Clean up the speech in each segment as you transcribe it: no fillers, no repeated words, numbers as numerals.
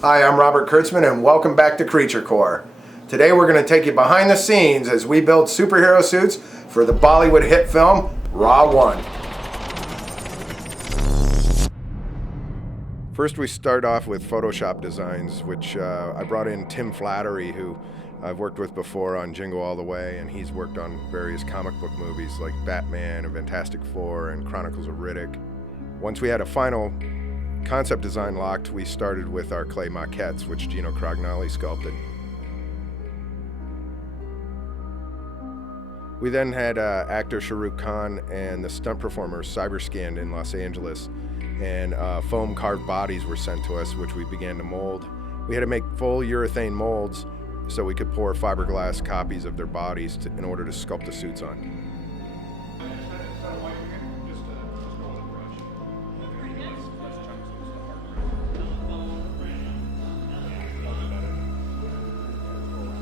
Hi, I'm Robert Kurtzman and welcome back to Creature Corps. Today we're going to take you behind the scenes as we build superhero suits for the Bollywood hit film Ra.One. First we start off with Photoshop designs, which I brought in Tim Flattery, who I've worked with before on Jingle All the Way, and he's worked on various comic book movies like Batman and Fantastic Four and Chronicles of Riddick. Once we had a final concept design locked, we started with our clay maquettes, which Gino Crognali sculpted. We then had actor Shah Rukh Khan and the stunt performers cyber-scanned in Los Angeles, and foam carved bodies were sent to us, which we began to mold. We had to make full urethane molds so we could pour fiberglass copies of their bodies in order to sculpt the suits on.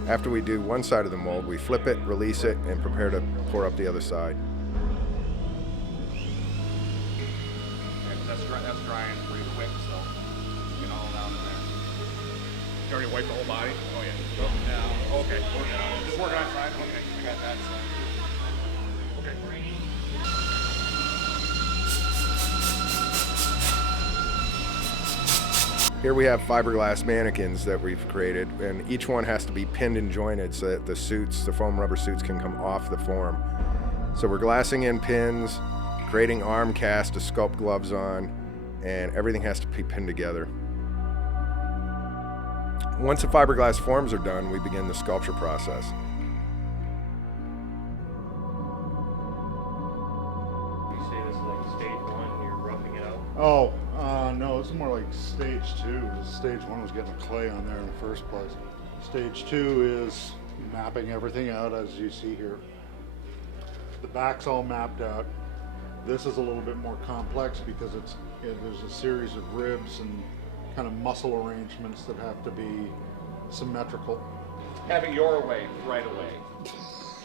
After we do one side of the mold, we flip it, release it, and prepare to pour up the other side. That's drying pretty quick, so get all down in there. You already wiped the whole body? Oh yeah. Oh, yeah. Okay. Just working on side? Okay, I got that. Okay. Here we have fiberglass mannequins that we've created, and each one has to be pinned and jointed so that the foam rubber suits can come off the form. So we're glassing in pins, creating arm casts to sculpt gloves on, and everything has to be pinned together. Once the fiberglass forms are done, we begin the sculpture process. You say this is like stage one, you're roughing it out? Oh, no, this is more like stage two. Stage one was getting the clay on there in the first place. Stage two is mapping everything out as you see here. The back's all mapped out. This is a little bit more complex because there's a series of ribs and kind of muscle arrangements that have to be symmetrical. Have it your way right away.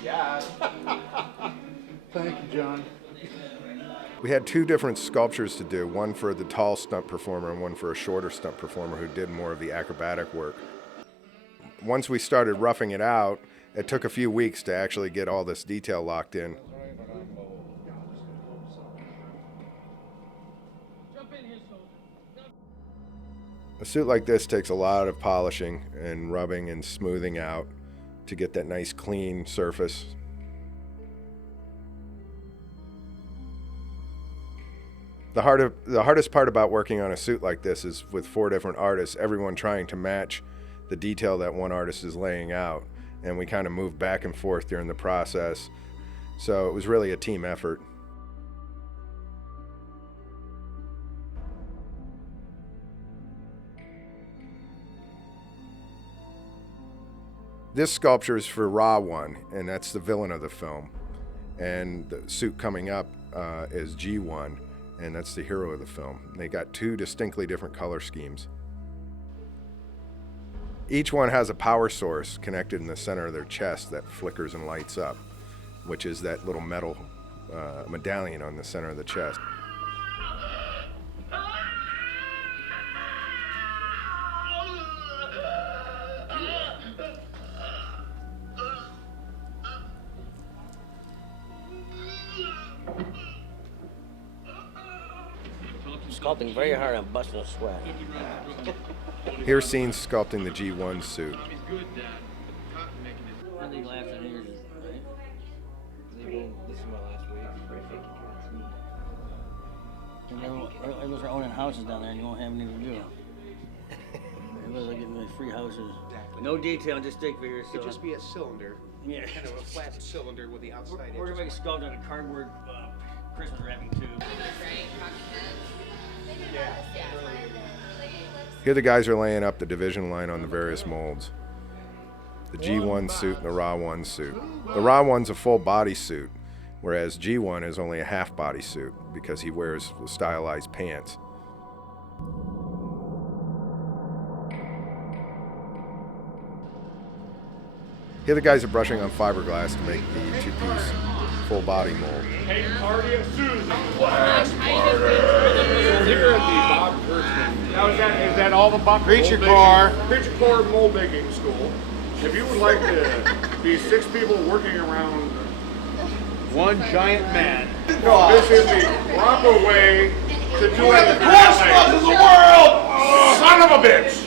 Yeah. Thank you, John. We had two different sculptures to do, one for the tall stunt performer and one for a shorter stunt performer who did more of the acrobatic work. Once we started roughing it out, it took a few weeks to actually get all this detail locked in. A suit like this takes a lot of polishing and rubbing and smoothing out to get that nice clean surface. The hardest part about working on a suit like this is with 4 different artists, everyone trying to match the detail that one artist is laying out. And we kind of moved back and forth during the process. So it was really a team effort. This sculpture is for Ra.One, and that's the villain of the film. And the suit coming up is G.One, and that's the hero of the film. They got 2 distinctly different color schemes. Each one has a power source connected in the center of their chest that flickers and lights up, which is that little metal medallion on the center of the chest. Sculpting very hard, I'm busting a sweat. Here's scenes sculpting the G.One suit. I think last in here, right? This is my last week. Everyone's owning houses down there and you won't have anything to do. Everyone's getting the free houses. Exactly. No detail, just stick figures. It'd just be a cylinder. Yeah. Kind of a flat cylinder with the outside. We're gonna make a sculpt out of cardboard Christmas wrapping tube. Here the guys are laying up the division line on the various molds. The G.One suit and the Ra.One suit. The Ra.One's a full body suit, whereas G.One is only a half body suit because he wears stylized pants. Here the guys are brushing on fiberglass to make the 2-piece full body mold. Hey, party of Susan. Last party. So here at the Bob Kurtzman is that all the buck? Creature Corps. Creature Corps mold making school. If you would like to be 6 people working around one giant man, no, this is the proper way to do it. The coolest ones in the world! Son of a bitch!